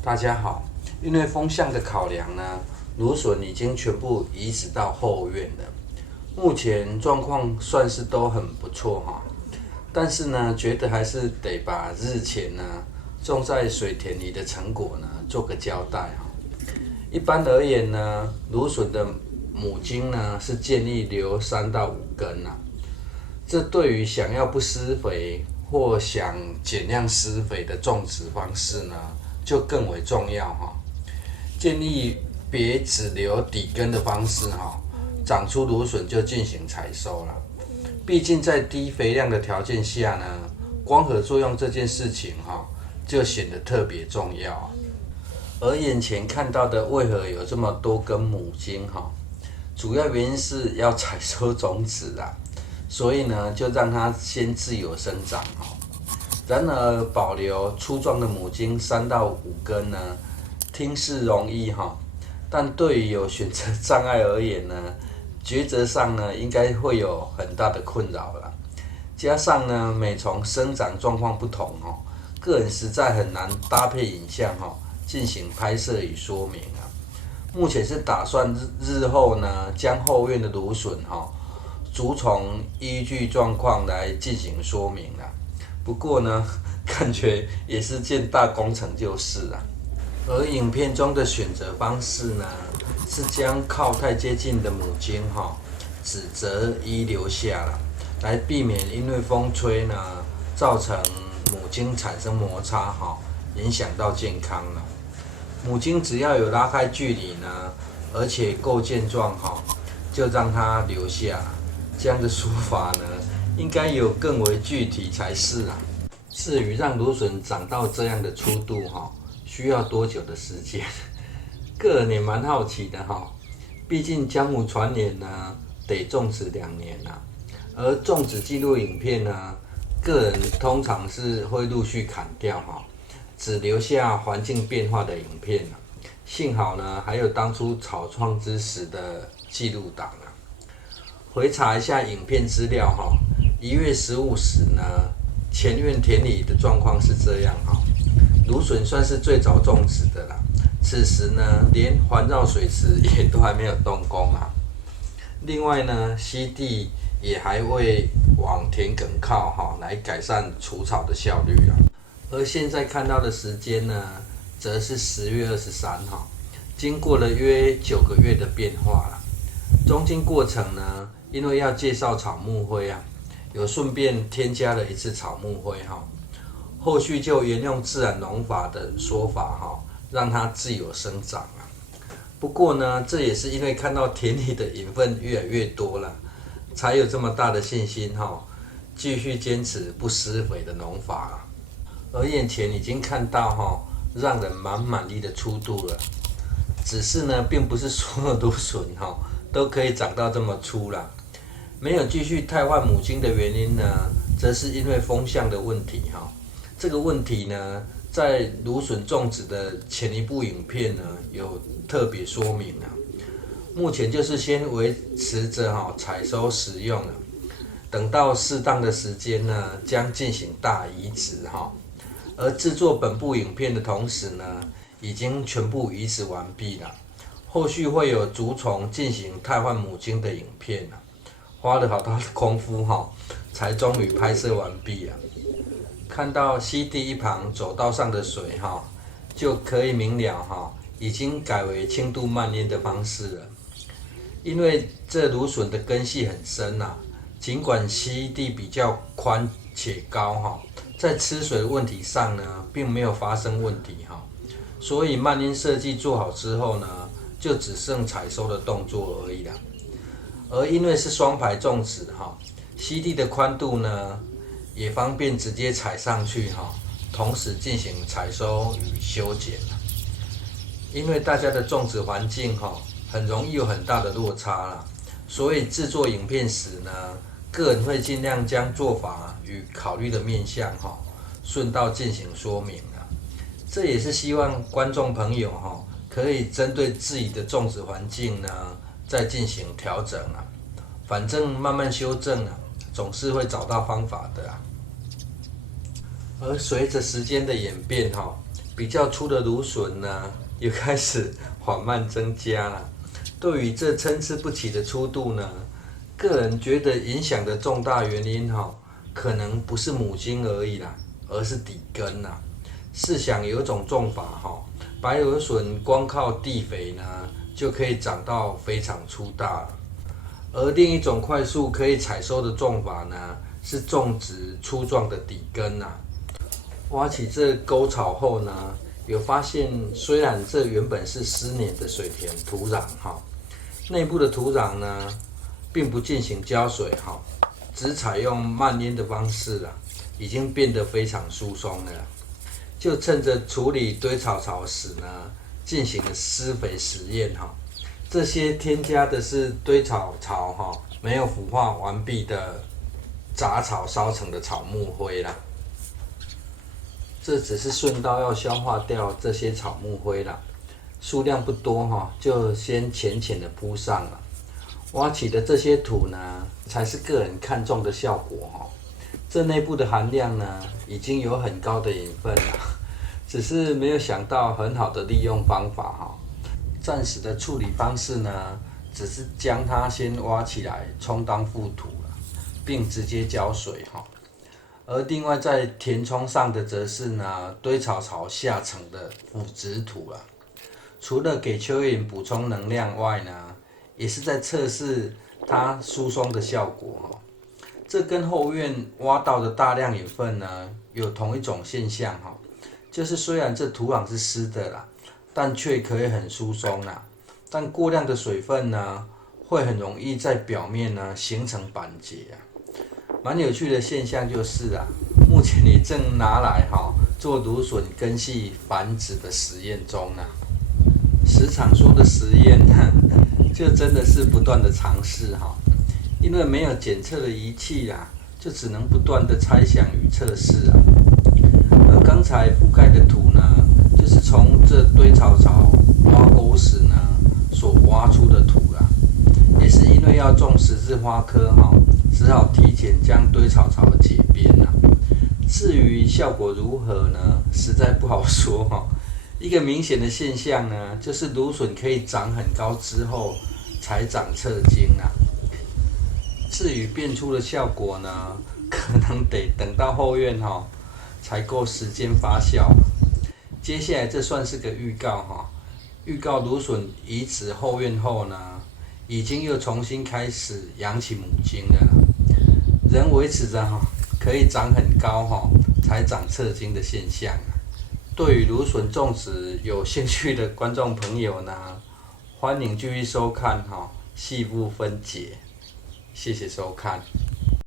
大家好，因为风向的考量呢，芦笋已经全部移植到后院了。目前状况算是都很不错哈，但是呢，觉得还是得把日前呢种在水田里的成果呢做个交代哈。一般而言呢，芦笋的母茎呢是建议留3到5根啊。这对于想要不施肥或想减量施肥的种植方式呢，就更为重要哈。建议别只留底根的方式哈，长出芦笋就进行采收了。毕竟在低肥量的条件下呢，光合作用这件事情哈，就显得特别重要。而眼前看到的为何有这么多根母茎哈，主要原因是要采收种子啦，所以呢就让它先自由生长哈。然而保留粗壮的母茎3到5根呢，听似容易哈，但对于有选择障碍而言呢，抉择上呢应该会有很大的困扰啦。加上呢每丛生长状况不同哈，个人实在很难搭配影像哈进行拍摄与说明啊。目前是打算日后呢将后院的芦笋哈逐丛依据状况来进行说明啦。不过呢，感觉也是件大工程就是了。而影片中的选择方式呢，是将靠太接近的母茎只择一留下了，来避免因为风吹呢，造成母茎产生摩擦影响到健康了。母茎只要有拉开距离呢，而且够健壮就让它留下。这样的说法呢，应该有更为具体才是啊。至于让芦笋长到这样的粗度需要多久的时间？个人也蛮好奇的毕竟江湖传言呢，得种植2年啊。而种植记录影片呢，个人通常是会陆续砍掉只留下环境变化的影片啊。幸好呢，还有当初草创之时的记录档啊。回查一下影片资料1月15时呢，前院田里的状况是这样芦笋算是最早种植的啦。此时呢，连环绕水池也都还没有动工啊。另外呢，溪地也还未往田埂靠来改善除草的效率啊。而现在看到的时间呢，则是10月23经过了约9个月的变化啦。中间过程呢，因为要介绍草木灰啊，有顺便添加了一次草木灰后续就沿用自然农法的说法让它自由生长啊。不过呢，这也是因为看到田里的养分越来越多了，才有这么大的信心继续坚持不施肥的农法啊。而眼前已经看到让人蛮满意的粗度了，只是呢，并不是所有芦笋都可以长到这么粗啦。没有继续汰换母茎的原因呢，则是因为风向的问题这个问题呢，在芦笋种植的前一部影片呢，有特别说明啊。目前就是先维持着采收使用了，等到适当的时间呢，将进行大移植而制作本部影片的同时呢，已经全部移植完毕了。后续会有逐丛进行汰换母茎的影片花了好大的功夫才终于拍摄完毕啊。看到溪地一旁走道上的水就可以明了已经改为轻度蔓延的方式了。因为这芦笋的根系很深尽管溪地比较宽且高在吃水的问题上呢，并没有发生问题所以蔓延设计做好之后呢，就只剩采收的动作而已啦。而因为是双排种植溪地的宽度呢，也方便直接踩上去同时进行采收与修剪。因为大家的种植环境很容易有很大的落差啦，所以制作影片时呢，个人会尽量将做法与考虑的面向顺道进行说明啦。这也是希望观众朋友可以针对自己的种植环境呢，再进行调整反正慢慢修正总是会找到方法的而随着时间的演变比较粗的芦笋呢，又开始缓慢增加了。对于这参差不齐的粗度呢，个人觉得影响的重大原因可能不是母茎而已啦，而是底根啦。试想有一种种法白芦笋光靠地肥呢，就可以长到非常粗大了。而另一种快速可以采收的种法呢，是种植粗壮的底根啦。挖起这沟槽后呢，有发现虽然这原本是湿黏的水田土壤内部的土壤呢，并不进行浇水只采用慢淹的方式啦，已经变得非常疏松了。就趁着处理堆草槽时呢，进行了施肥实验这些添加的是堆草槽没有腐化完毕的杂草烧成的草木灰啦。这只是顺道要消化掉这些草木灰啦，数量不多就先浅浅的铺上了。挖起的这些土呢，才是个人看中的效果这内部的含量呢，已经有很高的盐分了，只是没有想到很好的利用方法暂时的处理方式呢，只是将它先挖起来充当覆土了，并直接浇水而另外在填充上的则是呢，堆草槽下层的腐殖土了。除了给蚯蚓补充能量外呢，也是在测试它疏松的效果这跟后院挖到的大量盐分呢，有同一种现象就是虽然这土壤是湿的啦，但却可以很疏松啦。但过量的水分呢，会很容易在表面呢形成板结蛮有趣的现象就是目前你正拿来做芦笋根系繁殖的实验中时常说的实验呢，就真的是不断的尝试因为没有检测的仪器就只能不断的猜想与测试而刚才覆盖的土呢，就是从这堆草槽挖沟时呢所挖出的土也是因为要种十字花科只好提前将堆草槽解边至于效果如何呢，实在不好说一个明显的现象呢，就是芦笋可以长很高之后才长侧茎至于变粗的效果呢，可能得等到后院才够时间发酵。接下来这算是个预告预告芦笋移植后院后呢，已经又重新开始养起母茎了，仍维持着可以长很高才长侧茎的现象对于芦笋种植有兴趣的观众朋友呢，欢迎继续收看细部分解。谢谢收看。